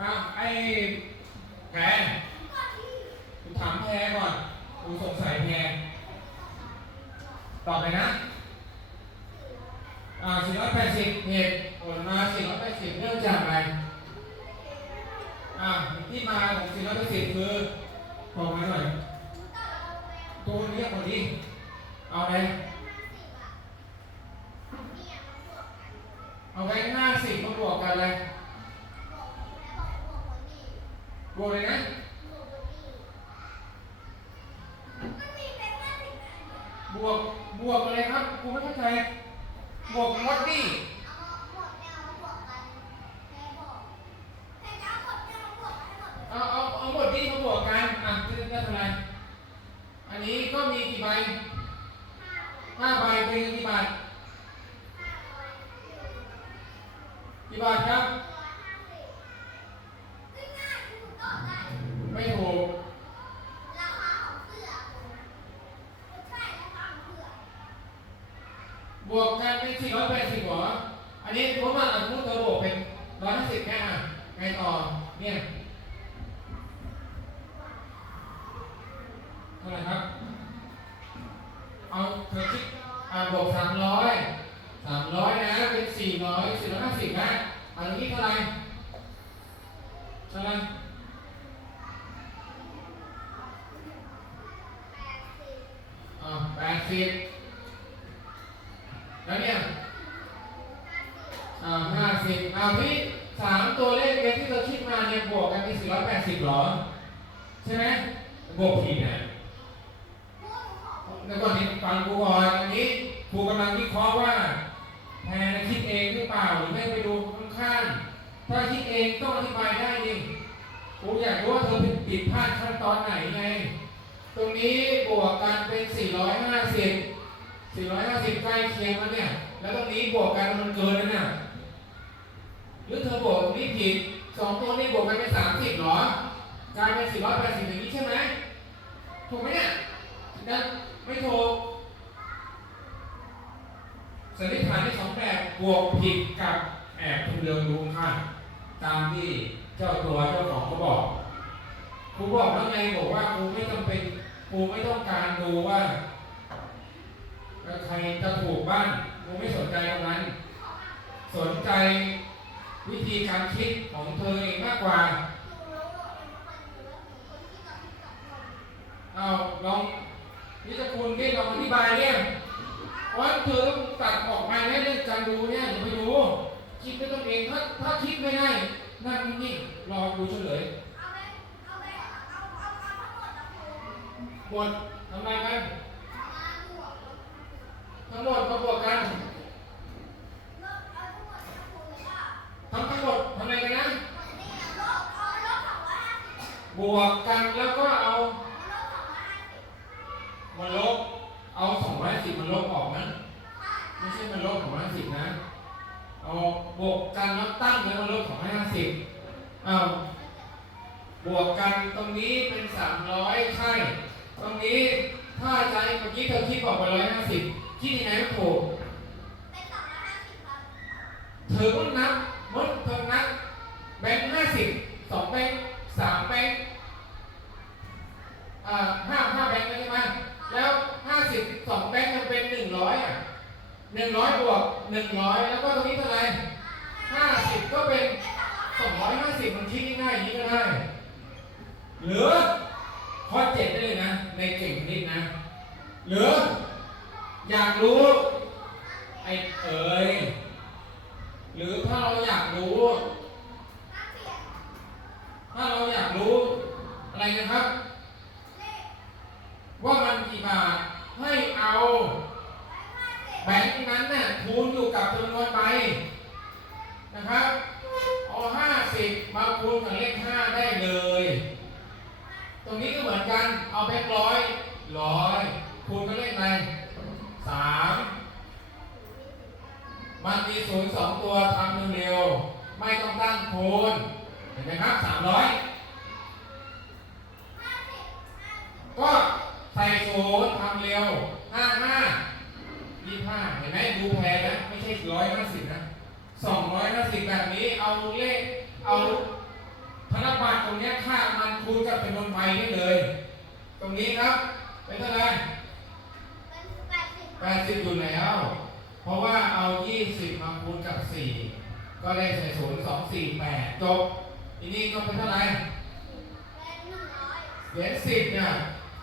อะไอ้แพรกูถามแพรก่อนกูสงสัยแพรตอบเลยนะ อ่า480เหตุผลมา480เนื่องจากอะไร อ่าที่มาของ480คือบอกมาหน่อยตัวนี้หมดนี้ เอาอะไรเอาไว้50มาบวกกันเลยบวกเลยนะบวกบวกอะไรครับกูไม่เข้าใจบวกมดดี้เอาเอาเอาหมดนี่มาบวกกัน อะจะได้เท่าไหร่อันนี้ก็มีกี่ใบห้าใบเป็นกี่บาท กี่บาทครับ ไม่ถูกบวกกันเป็นสี่ร้อยแปดสิบหรอ อันนี้ผมว่าสมมติตัวบวกเป็นร้อยห้าสิบแค่ไงต่อเนี่ยเท่าไหร่ครับ เอาเธอคิดอ่าบวก300 300นะเป็น400 450นะอันนี้เท่าไหร่ เท่าไหร่อ่า80แล้วเนี่ยอ่าห้าสิบเอาที่สามตัวเลขเนี้ยที่เราคิดมาเนี่ยบวกกันเป็นสี่ร้อยแปดสิบหรอ ใช่ไหมบวกผิดนะแล้วก่อนนี้ฟังครูก่อนอันนี้ครูกำลังวิเคราะห์ว่าแพนคิดเองหรือเปล่าหรือไม่ไปดูข้างๆ ถ้าคิดเองต้องอธิบายได้ดิครูอยากรู้ว่าเธอผิดพลาดขั้นตอนไหนไง ตรงนี้บวกกันเป็นสี่ร้อยห้าสิบ450ใกล้เคียงแล้วเนี่ย แล้วตรงนี้บวกกันมันเกินแล้วเนี่ยหรือเธอบวกตรงนี้ผิดสองตัวนี้บวกกันเป็น 30หรอกลายเป็น 480อย่างนี้ใช่ไหมถูกไหมเนี่ยนะไม่ถูกสันนิษฐานที่สองแบบบวกผิดกับแอบทุเรืองดูข้าง ตามที่เจ้าตัวเจ้าของเขาบอกครูบอกแล้วไงบอกว่าครูไม่จำเป็นครูไม่ต้องการดูว่าใครจะถูกบ้างกูไม่สนใจตรงนั้น สนใจวิธีการคิดของเธอเองมากกว่าเอาลองนิจคุณที่ลองอธิบายเนี่ยว่าเธอต้องตัดออกมาให้เรื่องการดูเนี่ยอย่าไปดู คิดด้วยตนเองถ้าถ้าคิดไม่ได้นั่งนิ่งๆรอดูเฉลยหมดทำไมกันทั้งหมดมาบวกกันทั้งทั้งหมดทำไมกันนะบวกกันแล้วก็เอามาลบเอาสองร้อยสิบมาลบออกนะไม่ใช่มาลบสองร้อยสิบนะ เอาบวกกันแล้วตั้งแล้วมาลบสองร้อยห้าสิบเอาบวกกันตรงนี้เป็นสามร้อยใช่ตรงนี้ถ้าใจเมื่อกี้เธอคิดบอกไปร้อยห้าสิบคิดยังไงก็ถูกเธอก็นับมดเธอนับแบงค์ห้าสิบสองแบงค์สามแบงค์อ่าห้าห้าแบงค์ใช่ไหมแล้วห้าสิบสองแบงค์มันเป็นหนึ่งร้อยอะหนึ่งร้อยบวกหนึ่งร้อยแล้ว ก็ตรงนี้เท่าไหร่ห้าสิบก็เป็นสองร้อยห้าสิบมันคิดง่ายๆอย่างนี้ก็ได้ เหลือข้อเจ็ดได้เลยนะ ในเก่งคณิตนะ เหลือ อยากรู้ ไอ้เอ๋ยหรือถ้าเราอยากรู้ ถ้าเราอยากรู้อะไรนะครับ ว่ามันกี่บาท ให้เอาแบงค์นั้นน่ะคูณอยู่กับจำนวนใบนะครับ เอาห้าสิบมา คูณกับเลขห้าได้เลย ตรงนี้ก็เหมือนกัน เอาแบงค์ร้อยร้อยคูณกับเลขอะไรสามมันมีศูนย์สองตัวทำเร็วๆไม่ต้องตั้งคูณเห็นไหมครับสามร้อยก็ใส่ศูนย์ทำเร็วห้าห้ายี่ห้าเห็นไหมดูแพงนะ ไม่ใช่ร้อยห้าสิบนะสองร้อยห้าสิบแบบนี้เอาเลขเอา ธนบัตรตรงนี้ค่ามันคูณกับจำนวนใบได้เลย ตรงนี้ครับเป็นเท่าไหร่เป็นแปดสิบอยู่แล้ว เพราะว่าเอายี่สิบมาคูณกับสี่ก็ได้ใส่ศูนย์สองสี่แปดจบทีนี้ก็เป็นเท่าไหร่เหรียญสิบเนี่ย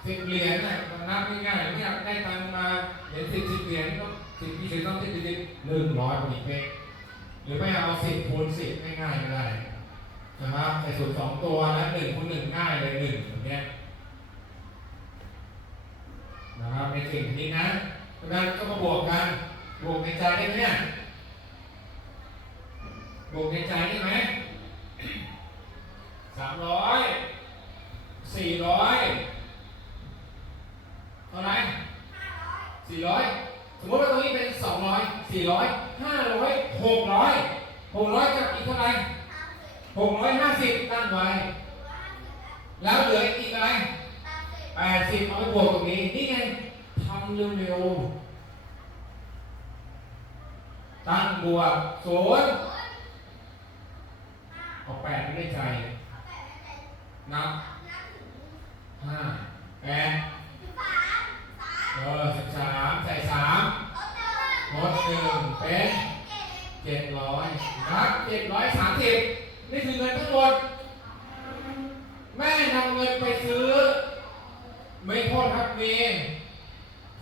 สิบเหรียญเนี่ยมันนับง่ายๆไม่อยากได้ตังมาเหรียญสิบสิบเหรียญก็สิบยี่สิบต้องสิบสิบหนึ่งร้อยพอดีเป๊ะหรือไม่เอาสิบคูณสิบง่ายๆก็ได้ นะครับใส่สูตรสองตัวแล้วหนึ่งคูณหนึ่งง่ายเลยหนึ่งอย่างเงี้ยนะครับในสิ่งนี้นะเพราะนั้นก็มาบวกกัน บวกในใจได้ไหมเนี่ยบวกในใจได้ไหมสามร้อยสี่ร้อยเท่าไหร่สี่ร้อยสมมติว่าตรงนี้เป็นสองร้อยสี่ร้อยห้าร้อยหกร้อยหกร้อยกับอีกเท่าไหร่ หกร้อยห้าสิบตั้งไว้ แล้วเหลืออีกอะไรแปดสิบแปดสิบเอาไปบวกตรงนี้ นี่ไงทำเร็วๆ ตั้งบวกศูนย์เอาแปดไม่ได้ใจนับห้าแปดเออสิบสามใส่สามลดหนึ่งลดหนึ่งเป็นเจ็ดเจ็ดร้อยครับเจ็ดร้อยสามสิบ นี่คือเงินทั้งหมด แม่นำเงินไปซื้อ ไม่โทษครับเมย์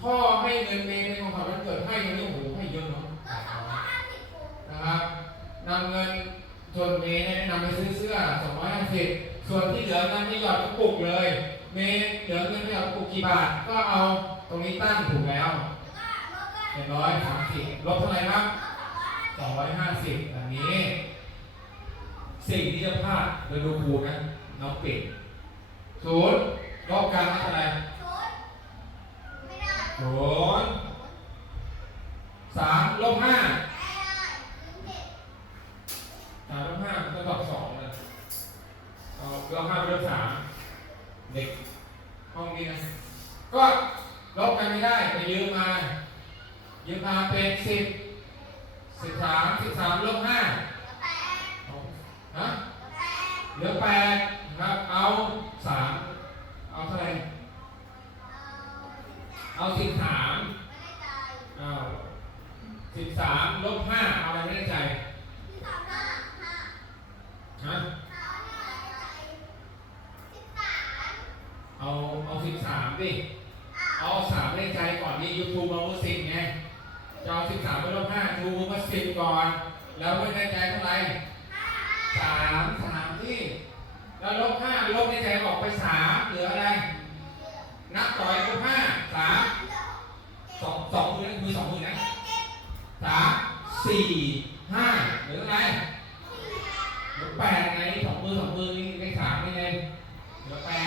พ่อให้เงินเมย์ในของขวัญวันเกิดให้เงินนี้โอ้โหให้เยอะเนาะสองร้อยห้าสิบคูนะครับนำเงินส่วนเมย์เนี่ยนำไปซื้อเสื้อสองร้อยห้าสิบส่วนที่เหลือนั้นไม่หยอดกระปุกเลย เมย์เหลือเงินไม่หยอดกระปุกกี่บาท ก็เอาตรงนี้ตั้งถูกแล้วเจ็ดร้อยสามสิบลบเท่าไหร่ครับสองร้อยห้าสิบสองร้อยห้าสิบนี้ สิ่งที่จะพลาดเราดูครูนะน้องปิดศูนย์ลบกันเท่าไหร่ศูนย์ไม่ได้ศูนย์สามลบห้าสามลบห้ามันก็ตอบสองเลยเอาลบห้าไปลบสามเด็กห้องนี้นะก็ลบกันไม่ได้ไปยืมมายืมมาเป็นสิบสิบสามสิบสามลบห้า แปด เอาฮะ แปด เหลือแปดนะครับ เอาสามเอาเท่าไหร่ เอ่อสิบสาม เอาสิบสาม ไม่ได้ใจ เอาสิบสามลบห้าเอาอะไรไม่ได้ใจ สิบสามห้าห้า ฮะ ห้าห้าได้ใจสิบสาม เอาเอาสิบสาม ดิเอาสามไม่ได้ใจก่อนนี่ยูทูบมาว่าสิบไงจะเอาสิบสามไปลบห้าทูมาสิบก่อน แล้วไม่ได้ใจเท่าไหร่สามสามที่แล้วลบห้าลบในใจออกไปสามเหลืออะไร นับต่อยลบห้าสามสองสองมือนะมือสองมือนะสามสี่ห้าเหลืออะไรเหลือแปดไงสองมือสองมือนี่เลขสามนี่ไงเหลือแปด